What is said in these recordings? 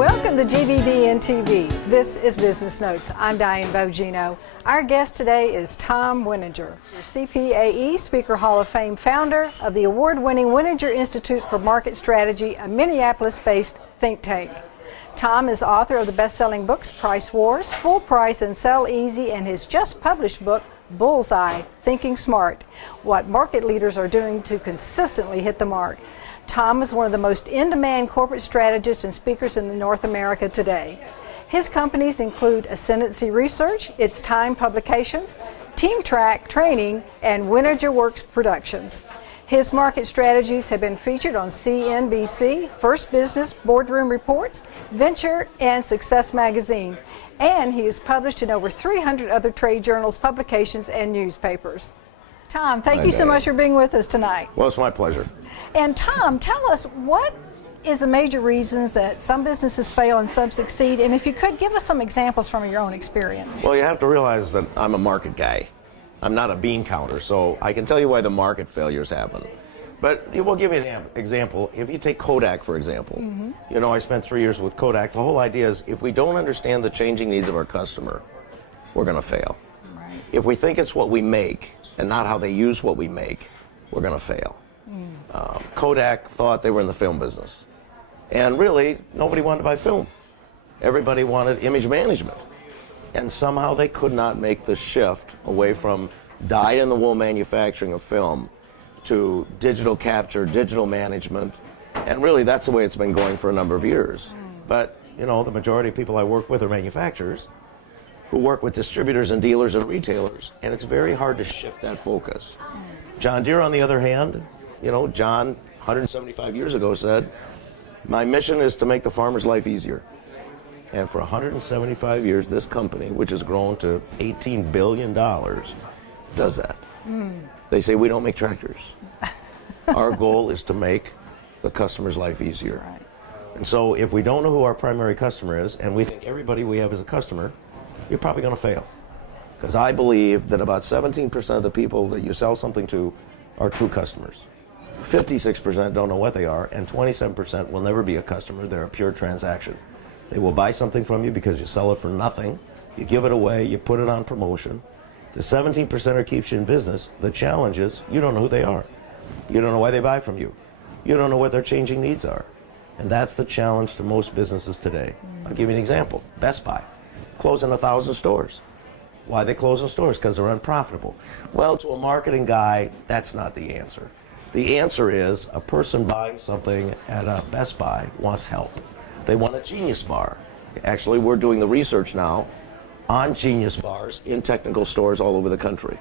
Welcome to GBDNtv. This is Business Notes. I'm Diane Bogino. Our guest today is Thom Winninger, CPAE Speaker Hall of Fame founder of the award-winning Winninger Institute for Market Strategy, a Minneapolis-based think tank. Thom is author of the best-selling books Price Wars, Full Price and Sell Easy, and his just-published book Bullseye, Thinking Smart, what market leaders are doing to consistently hit the mark. Thom is one of the most in-demand corporate strategists and speakers in North America today. His companies include Ascendancy Research, It's Time Publications, Team Track Training, and Winninger Works Productions. His market strategies have been featured on CNBC, First Business, Boardroom Reports, Venture, and Success Magazine, and he is published in over 300 other trade journals, publications, and newspapers. Thom, thank you so much for being with us tonight. Well, it's my pleasure. And Thom, tell us, what is the major reasons that some businesses fail and some succeed? And if you could, give us some examples from your own experience. Well, you have to realize that I'm a market guy. I'm not a bean counter, so I can tell you why the market failures happen. But we'll give you an example. If you take Kodak, for example, you know, I spent 3 years with Kodak. The whole idea is if we don't understand the changing needs of our customer, we're going to fail. Right. If we think it's what we make and not how they use what we make, we're going to fail. Kodak thought they were in the film business. And really, nobody wanted to buy film. Everybody wanted image management. And somehow they could not make the shift away from dyed-in-the-wool manufacturing of film to digital capture, digital management. And really, that's the way it's been going for a number of years. But, you know, the majority of people I work with are manufacturers who work with distributors and dealers and retailers. And it's very hard to shift that focus. John Deere, on the other hand, you know, John, 175 years ago, said, my mission is to make the farmer's life easier. And for 175 years, this company, which has grown to $18 billion, does that. They say we don't make tractors. Our goal is to make the customer's life easier. Right. And so if we don't know who our primary customer is, and we think everybody we have is a customer, you're probably going to fail. Because I believe that about 17% of the people that you sell something to are true customers. 56% don't know what they are, and 27% will never be a customer. They're a pure transaction. They will buy something from you because you sell it for nothing. You give it away, you put it on promotion. The 17%er keeps you in business. The challenge is you don't know who they are. You don't know why they buy from you. You don't know what their changing needs are. And that's the challenge to most businesses today. I'll give you an example. Best Buy, closing 1,000 stores. Why are they closing stores? Because they're unprofitable. Well, to a marketing guy, that's not the answer. The answer is a person buying something at a Best Buy wants help. They want a Genius Bar. Actually, we're doing the research now on Genius Bars in technical stores all over the country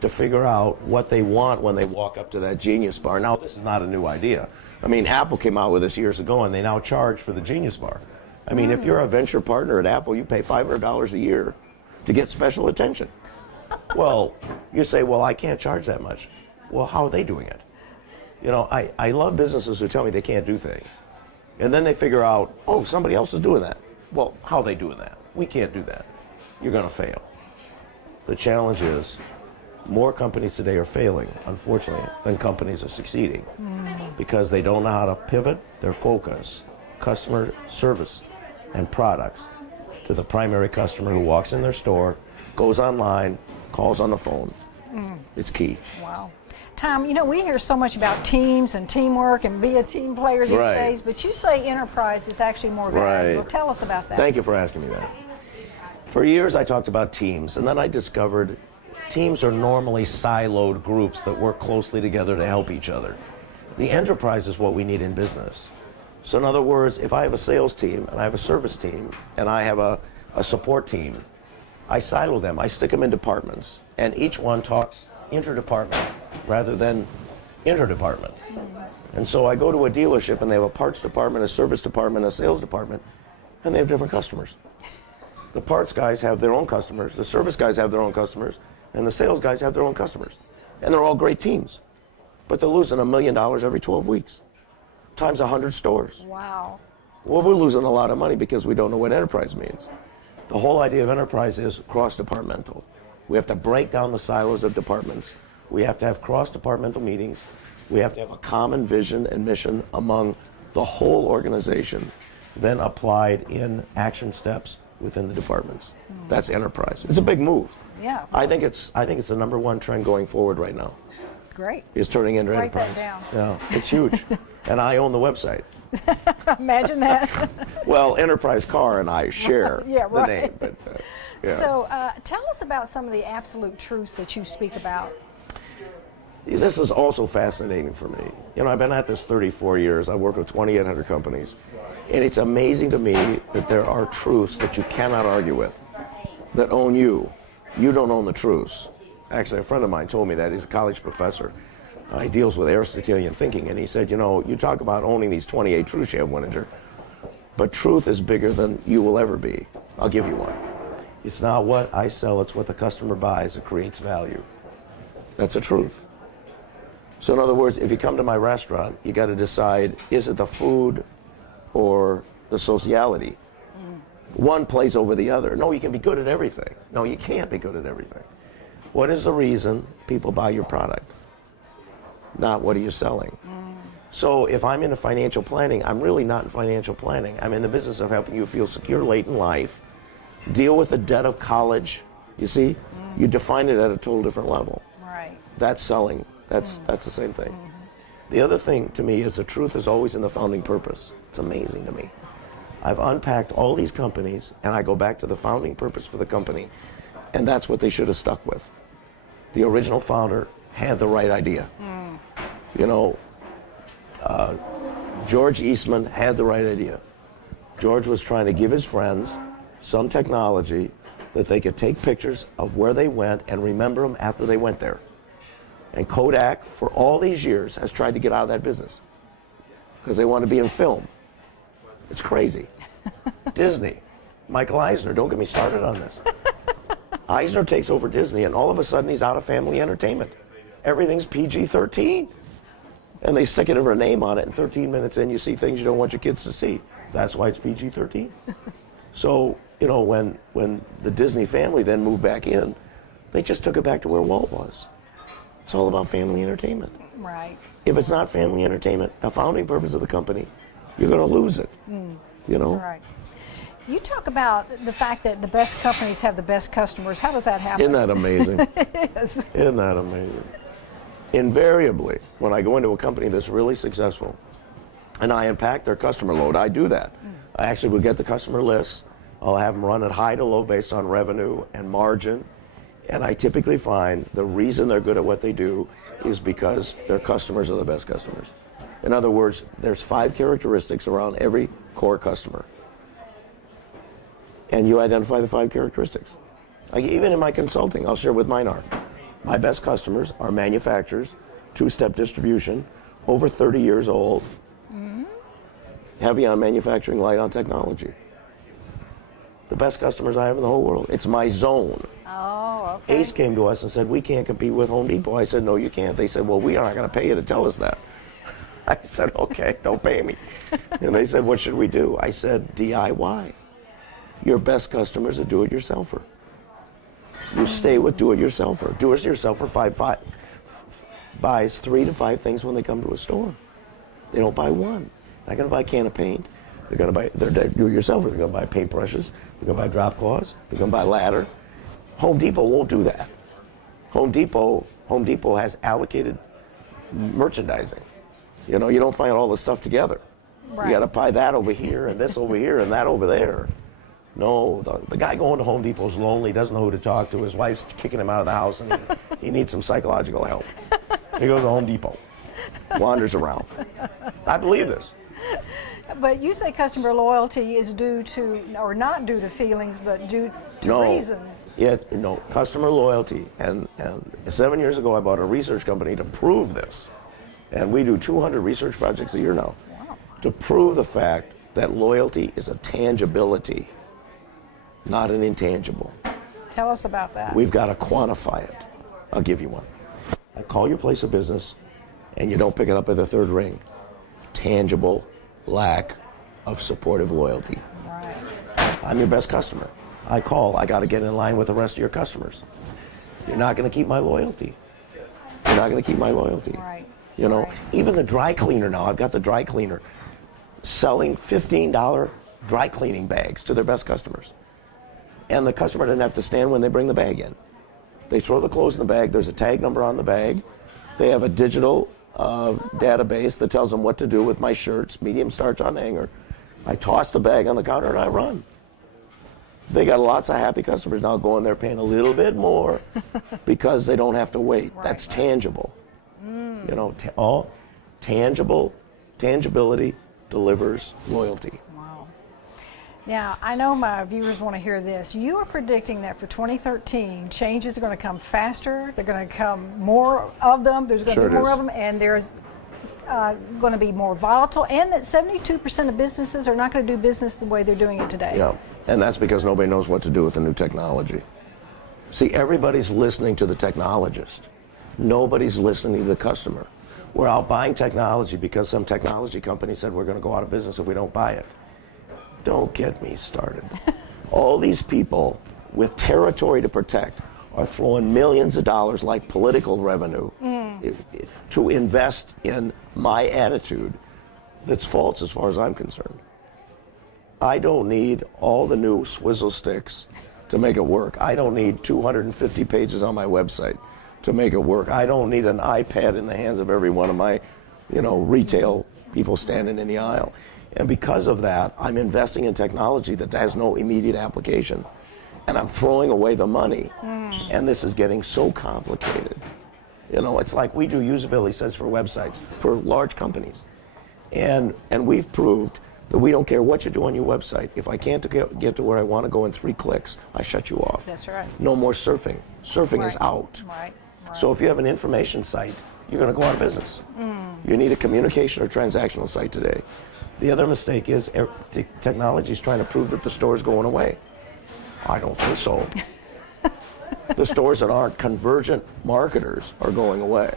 to figure out what they want when they walk up to that Genius Bar. Now, this is not a new idea. I mean, Apple came out with this years ago, and they now charge for the Genius Bar. I mean, if you're a venture partner at Apple, you pay $500 a year to get special attention. Well, you say, well, I can't charge that much. Well, how are they doing it? You know, I love businesses who tell me they can't do things. And then they figure out, oh, somebody else is doing that. Well, how are they doing that? We can't do that. You're going to fail. The challenge is more companies today are failing, unfortunately, than companies are succeeding because they don't know how to pivot their focus, customer service and products to the primary customer who walks in their store, goes online, calls on the phone. It's key. Wow. Thom, you know, we hear so much about teams and teamwork and be a team player these days, but you say enterprise is actually more valuable. Tell us about that. Thank you for asking me that. For years, I talked about teams, and then I discovered teams are normally siloed groups that work closely together to help each other. The enterprise is what we need in business. So in other words, if I have a sales team, and I have a service team, and I have a support team, I silo them. I stick them in departments, and each one talks interdepartment rather than interdepartment. And so I go to a dealership and they have a parts department, a service department, a sales department, and they have different customers. The parts guys have their own customers, the service guys have their own customers, and the sales guys have their own customers. And they're all great teams. But they're losing $1 million every 12 weeks, times 100 stores. Wow. Well, we're losing a lot of money because we don't know what enterprise means. The whole idea of enterprise is cross-departmental. We have to break down the silos of departments. We have to have cross-departmental meetings. We have to have a common vision and mission among the whole organization. then applied in action steps within the departments. That's enterprise. It's a big move. Yeah. I think it's the number one trend going forward right now. Great. Is turning into Write enterprise. that down. Yeah, it's huge. And I own the website. Imagine that. Well, Enterprise Car and I share Yeah, the right. name. But, yeah. So tell us about some of the absolute truths that you speak about. This is also fascinating for me. You know, I've been at this 34 years. I've worked with 2,800 companies. And it's amazing to me that there are truths that you cannot argue with, that own you. You don't own the truths. Actually, a friend of mine told me that. He's a college professor. He deals with Aristotelian thinking. And he said, you know, you talk about owning these 28 truths you have, Wininger, but truth is bigger than you will ever be. I'll give you one. It's not what I sell, it's what the customer buys that creates value. That's a truth. So in other words, if you come to my restaurant, you got to decide, is it the food or the sociality? One plays over the other. No, you can be good at everything. No, you can't be good at everything. What is the reason people buy your product? Not what are you selling? So if I'm into financial planning, I'm really not in financial planning. I'm in the business of helping you feel secure late in life, deal with the debt of college. You see, you define it at a total different level. Right. That's selling. That's the same thing. The other thing to me is the truth is always in the founding purpose. It's amazing to me. I've unpacked all these companies, and I go back to the founding purpose for the company, and that's what they should have stuck with. The original founder had the right idea. You know, George Eastman had the right idea. George was trying to give his friends some technology that they could take pictures of where they went and remember them after they went there. And Kodak, for all these years, has tried to get out of that business because they want to be in film. It's crazy. Disney, Michael Eisner, don't get me started on this. Eisner takes over Disney, and all of a sudden he's out of family entertainment. Everything's PG-13. And they stick a name on it, and 13 minutes in, you see things you don't want your kids to see. That's why it's PG-13. So, you know, when the Disney family then moved back in, they just took it back to where Walt was. It's all about family entertainment. Right. If it's not family entertainment, a founding purpose of the company, you're going to lose it. You know? That's right. You talk about the fact that the best companies have the best customers. How does that happen? Isn't that amazing? It is. Isn't that amazing? Invariably, when I go into a company that's really successful and I unpack their customer load, I do that. I actually will get the customer lists. I'll have them run at high to low based on revenue and margin. And I typically find the reason they're good at what they do is because their customers are the best customers. In other words, there's 5 characteristics around every core customer. And you identify the 5 characteristics. Like even in my consulting, I'll share what mine are. My best customers are manufacturers, 2-step distribution, over 30 years old, heavy on manufacturing, light on technology. The best customers I have in the whole world. It's my zone. Oh, okay. Ace came to us and said, we can't compete with Home Depot. I said, no, you can't. They said, well, we are not going to pay you to tell us that. I said, okay, don't pay me. And they said, what should we do? I said, DIY. Your best customer is a do-it-yourselfer. You stay with do-it-yourselfer. Do-it-yourselfer buys 3 to 5 things when they come to a store. They don't buy one. They're not going to buy a can of paint. They're do-it-yourselfer. They're going to buy paintbrushes. They're going to buy drop cloths. They're going to buy ladder. Home Depot won't do that. Home Depot has allocated merchandising. You know, you don't find all the stuff together. Right. You got to buy that over here and this over here and that over there. No, the guy going to Home Depot is lonely, doesn't know who to talk to. His wife's kicking him out of the house, and he needs some psychological help. He goes to Home Depot, wanders around. I believe this. But you say customer loyalty is due to, or not due to feelings, but due to reasons. Yeah, no, customer loyalty. And 7 years ago, I bought a research company to prove this. And we do 200 research projects a year now. Wow. To prove the fact that loyalty is a tangibility, not an intangible. Tell us about that. We've got to quantify it. I'll give you one. I call your place of business, and you don't pick it up at the third ring. Tangible lack of supportive loyalty. Right. I'm your best customer. I call. I got to get in line with the rest of your customers. You're not going to keep my loyalty. You're not going to keep my loyalty. Right. You know, right. Even the dry cleaner now, I've got the dry cleaner selling $15 dry cleaning bags to their best customers. And the customer doesn't have to stand when they bring the bag in. They throw the clothes in the bag. There's a tag number on the bag. They have a digital database that tells them what to do with my shirts, medium starch on hanger. I toss the bag on the counter and I run. They got lots of happy customers now going there paying a little bit more because they don't have to wait. Right. That's tangible. You know, all tangibility delivers loyalty. Wow. Now, I know my viewers want to hear this. You are predicting that for 2013, changes are going to come faster. They're going to come more of them. There's going to be more of them, and there's going to be more volatile, and that 72% of businesses are not going to do business the way they're doing it today. Yeah, and that's because nobody knows what to do with the new technology. See, everybody's listening to the technologist. Nobody's listening to the customer. We're out buying technology because some technology company said we're going to go out of business if we don't buy it. Don't get me started. All these people with territory to protect are throwing millions of dollars like political revenue to invest in my attitude that's false as far as I'm concerned. I don't need all the new swizzle sticks to make it work. I don't need 250 pages on my website to make it work. I don't need an iPad in the hands of every one of my, retail people standing in the aisle. And because of that, I'm investing in technology that has no immediate application. And I'm throwing away the money. And this is getting so complicated. It's like we do usability studies for websites, for large companies. And we've proved that we don't care what you do on your website. If I can't get to where I want to go in 3 clicks, I shut you off. That's right. No more surfing. Surfing is out. Right. So if you have an information site, you're going to go out of business. You need a communication or transactional site today. The other mistake is technology is trying to prove that the store is going away. I don't think so. The stores that aren't convergent marketers are going away,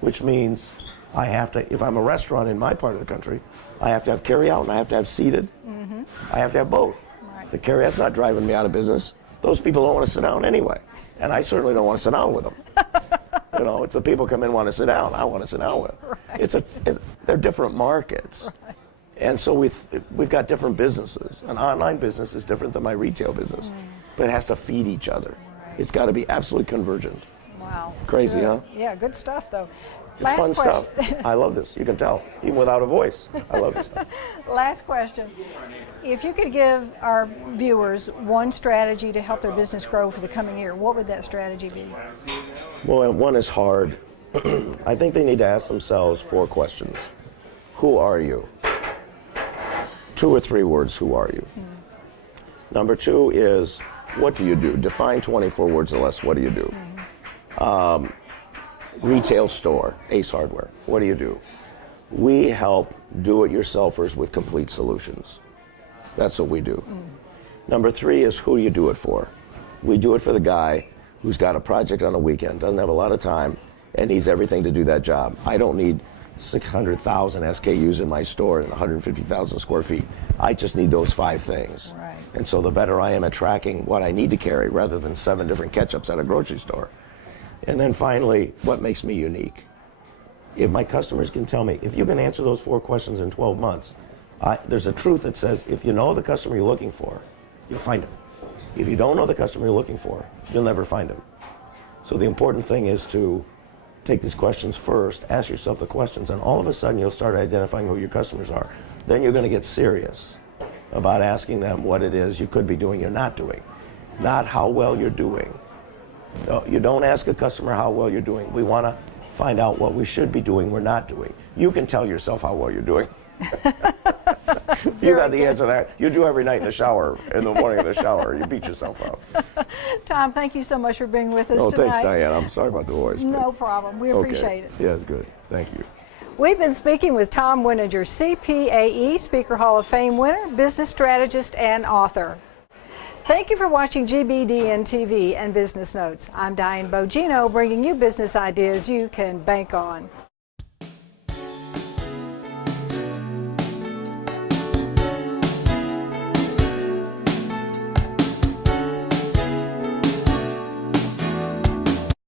which means I have to, if I'm a restaurant in my part of the country, I have to have carry-out and I have to have seated. I have to have both. Right. The carry-out's not driving me out of business. Those people don't want to sit down anyway, and I certainly don't want to sit down with them. It's the people come in and want to sit down. I want to sit down with. Right. They're different markets. Right. And so we've got different businesses. An online business is different than my retail business, but it has to feed each other. Right. It's got to be absolutely convergent. Wow. Crazy, good. huh? Yeah, good stuff, though. It's fun stuff. I love this. You can tell, even without a voice. I love this stuff. Last question. If you could give our viewers one strategy to help their business grow for the coming year, what would that strategy be? Well, one is hard. I think they need to ask themselves 4 questions. Who are you? 2 or 3 words, who are you? Number 2 is, what do you do? Define 24 words or less. What do you do? Retail store, Ace Hardware. What do you do? We help do-it-yourselfers with complete solutions. That's what we do. Number 3 is, who do you do it for? We do it for the guy who's got a project on a weekend, doesn't have a lot of time, and needs everything to do that job. I don't need 600,000 SKUs in my store and 150,000 square feet. I just need those 5 things. Right. And so the better I am at tracking what I need to carry rather than 7 different ketchups at a grocery store. And then finally, what makes me unique? If my customers can tell me, if you can answer those 4 questions in 12 months, there's a truth that says if you know the customer you're looking for, you'll find him. If you don't know the customer you're looking for, you'll never find him. So the important thing is to take these questions first, ask yourself the questions, and all of a sudden you'll start identifying who your customers are. Then you're going to get serious about asking them what it is you could be doing you're not doing, not how well you're doing. No, you don't ask a customer how well you're doing. We want to find out what we should be doing we're not doing. You can tell yourself how well you're doing. You got the answer to that. You do every night in the shower, in the morning in the shower. You beat yourself up. Thom, thank you so much for being with us tonight. Thanks, Diane. I'm sorry about the voice. No problem. We appreciate it. Yeah, it's good. Thank you. We've been speaking with Thom Winninger, CPAE Speaker Hall of Fame winner, business strategist, and author. Thank you for watching GBDNtv and Business Notes. I'm Diane Bogino, bringing you business ideas you can bank on.